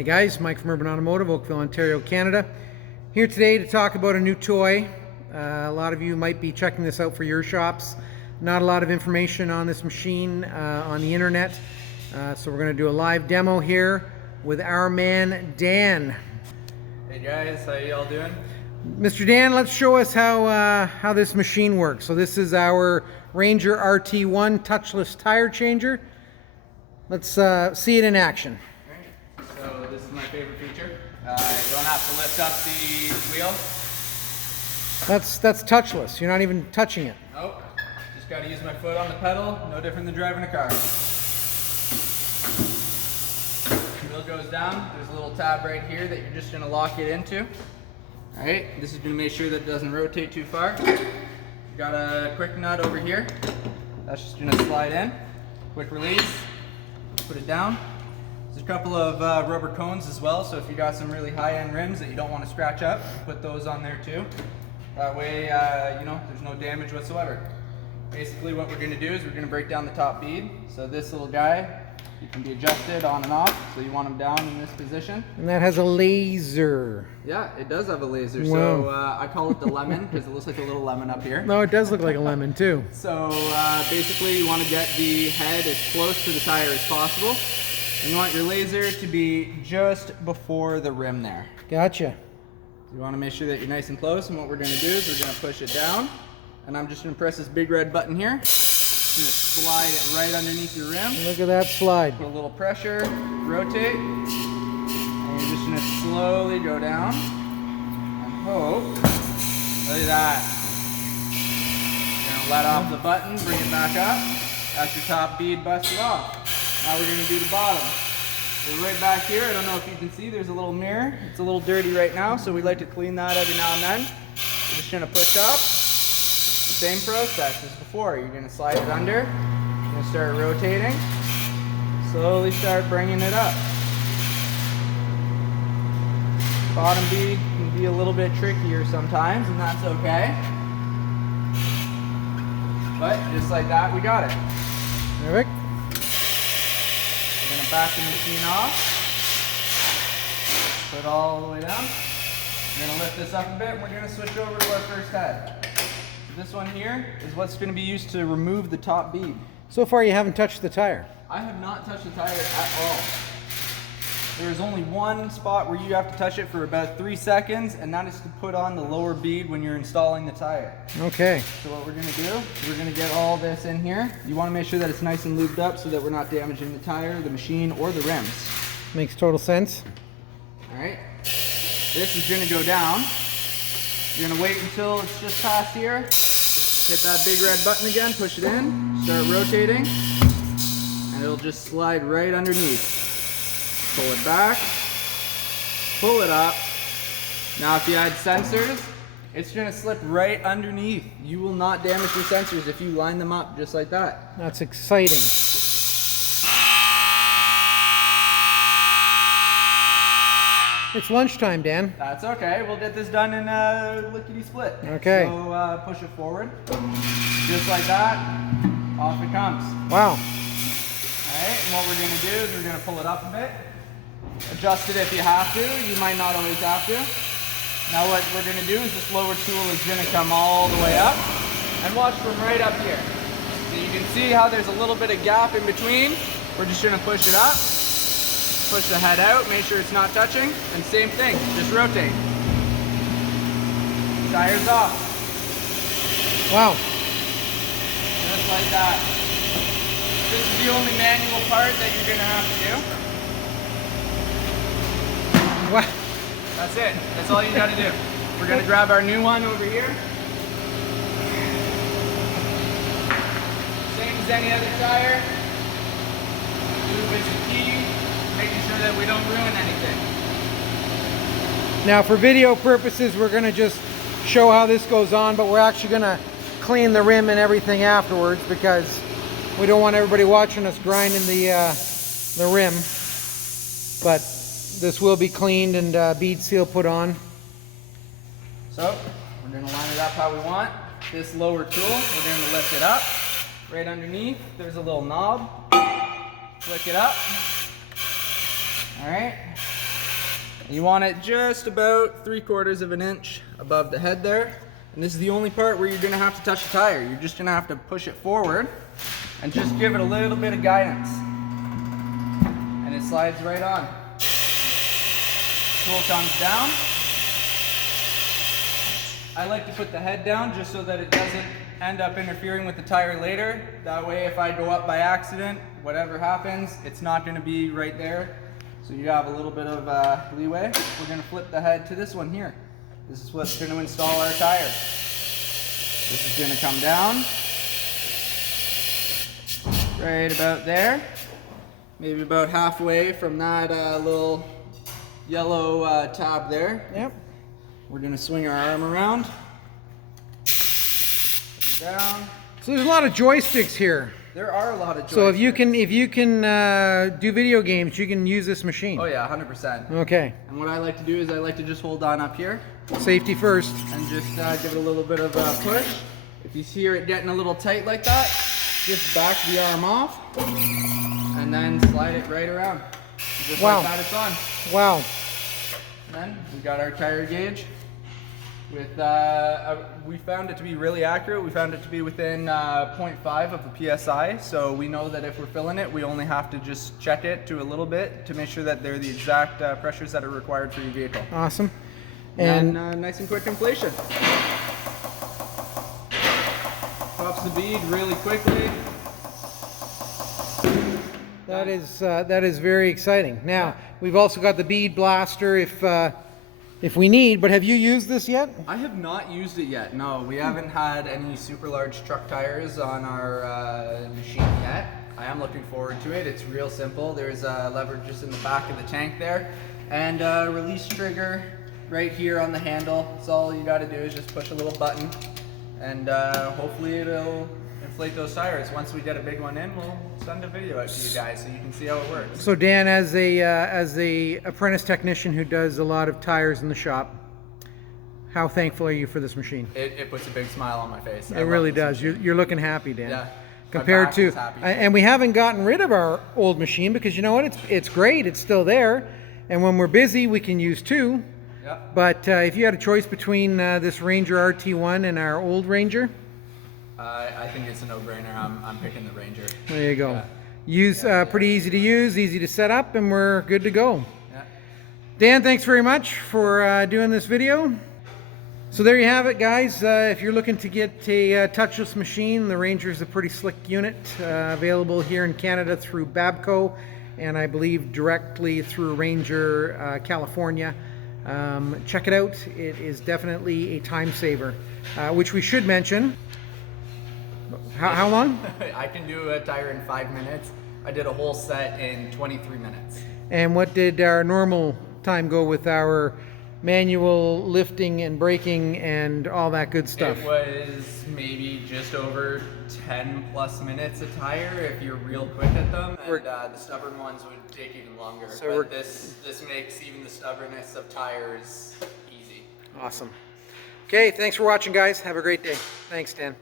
Hey guys, Mike from Urban Automotive, Oakville, Ontario, Canada. Here today to talk about a new toy. A lot of you might be checking this out for your shops. Not a lot of information on this machine on the internet. So we're going to do a live demo here with our man Dan. Hey guys, how you all doing? Mr. Dan, let's show us how this machine works. So this is our Ranger RT1 touchless tire changer. Let's see it in action. So this is my favorite feature. I don't have to lift up the wheel. That's touchless. You're not even touching it. Nope. Just got to use my foot on the pedal. No different than driving a car. The wheel goes down. There's a little tab right here that you're just going to lock it into. All right. This is going to make sure that it doesn't rotate too far. Got a quick nut over here. That's just going to slide in. Quick release. Put it down. There's a couple of rubber cones as well, so if you got some really high-end rims that you don't want to scratch up, put those on there too. That way, you know, there's no damage whatsoever. Basically what we're going to do is we're going to break down the top bead. So this little guy, he can be adjusted on and off, so you want him down in this position. And that has a laser. Yeah, it does have a laser. Wow. So I call it the lemon because it looks like a little lemon up here. No, it does look like a lemon too. So basically you want to get the head as close to the tire as possible. And you want your laser to be just before the rim there. Gotcha. You want to make sure that you're nice and close, and what we're going to do is we're going to push it down, and I'm just going to press this big red button here. Just going to slide it right underneath your rim. Look at that slide. Put a little pressure, rotate, and you're just going to slowly go down, and hope, look at that. You're going to let off the button, bring it back up. That's your top bead busted off. Now we're going to do the bottom. So right back here, I don't know if you can see, there's a little mirror. It's a little dirty right now, so we like to clean that every now and then. We're just going to push up. Same process as before. You're going to slide it under. You're going to start rotating. Slowly start bringing it up. Bottom bead can be a little bit trickier sometimes, and that's okay. But just like that, we got it. Perfect. We're going to back the machine off, put it all the way down. We're going to lift this up a bit, and we're going to switch over to our first head. So this one here is what's going to be used to remove the top bead. So far you haven't touched the tire. I have not touched the tire at all. There is only one spot where you have to touch it for about 3 seconds, and that is to put on the lower bead when you're installing the tire. Okay. So what we're going to do, we're going to get all this in here. You want to make sure that it's nice and lubed up so that we're not damaging the tire, the machine, or the rims. Makes total sense. Alright, this is going to go down. You're going to wait until it's just past here. Hit that big red button again, push it in, start rotating, and it'll just slide right underneath. Pull it back, pull it up. Now if you had sensors, it's going to slip right underneath. You will not damage your sensors if you line them up just like that. That's exciting. It's lunchtime, Dan. That's okay. We'll get this done in a lickety-split. Okay. So push it forward. Just like that. Off it comes. Wow. Alright, and what we're going to do is we're going to pull it up a bit. Adjust it if you have to. You might not always have to. Now what we're going to do is this lower tool is going to come all the way up. And watch from right up here. So you can see how there's a little bit of gap in between. We're just going to push it up. Push the head out, make sure it's not touching, and same thing, just rotate. Tires off. Wow. Just like that. This is the only manual part that you're going to have to do. Wow. That's it. That's all you got to do. We're going to grab our new one over here. Same as any other tire. Lube is the key. Making sure that we don't ruin anything. Now for video purposes, we're going to just show how this goes on, but we're actually going to clean the rim and everything afterwards because we don't want everybody watching us grinding the rim. But this will be cleaned and bead seal put on. So we're going to line it up how we want. This lower tool, we're going to lift it up. Right underneath, there's a little knob. Flick it up. All right. You want it just about 3/4 of an inch above the head there. And this is the only part where you're gonna have to touch the tire. You're just gonna have to push it forward and just give it a little bit of guidance. And it slides right on. Tool comes down. I like to put the head down just so that it doesn't end up interfering with the tire later. That way if I go up by accident, whatever happens, it's not gonna be right there. So you have a little bit of leeway. We're gonna flip the head to this one here. This is what's gonna install our tire. This is gonna come down right about there. Maybe about halfway from that little yellow tab there. Yep. We're gonna swing our arm around. Down. So there's a lot of joysticks here. There are a lot of joysticks. So if you can do video games, you can use this machine. Oh yeah, 100%. Okay. And what I like to do is I like to just hold on up here Safety first. and just give it a little bit of a push. If you hear it getting a little tight like that, just back the arm off and then slide it right around. Just Wow. like that, it's on. Wow. And then we got our tire gauge. With we found it to be really accurate. We found it to be within 0.5 of the PSI. So we know that if we're filling it, we only have to just check it to a little bit to make sure that they're the exact pressures that are required for your vehicle. Awesome. And nice and quick inflation. Pops the bead really quickly. That is very exciting. Now we've also got the Bead Blaster if we need. But have you used this yet? I have not used it yet. No, we haven't had any super large truck tires on our machine yet. I am looking forward to it. It's real simple. There's a lever just in the back of the tank there, and a release trigger right here on the handle. So all you got to do is just push a little button, and hopefully it'll inflate those tires. Once we get a big one in, we'll send a video out to you guys so you can see how it works. So Dan, as a apprentice technician who does a lot of tires in the shop, how thankful are you for this machine? It puts a big smile on my face. It really does. You're looking happy, Dan. Yeah. Compared My back to, is happy. and we haven't gotten rid of our old machine because you know what? It's great. It's still there, and when we're busy, we can use two. Yep. But if you had a choice between this Ranger RT1 and our old Ranger, I think it's a no-brainer. I'm picking the Ranger. there you go. Yeah. Use pretty easy to use, easy to set up, and we're good to go. Yeah. Dan, thanks very much for doing this video. So there you have it, guys. If you're looking to get a touchless machine, the Ranger is a pretty slick unit, available here in Canada through Babco, and I believe directly through Ranger California. Check it out. It is definitely a time saver, which we should mention. How long? I can do a tire in 5 minutes. I did a whole set in 23 minutes. And what did our normal time go with our manual lifting and braking and all that good stuff? It was maybe just over 10 plus minutes a tire if you're real quick at them, and the stubborn ones would take even longer. So but this makes even the stubbornness of tires easy. Awesome. Okay, thanks for watching, guys. Have a great day. Thanks, Dan.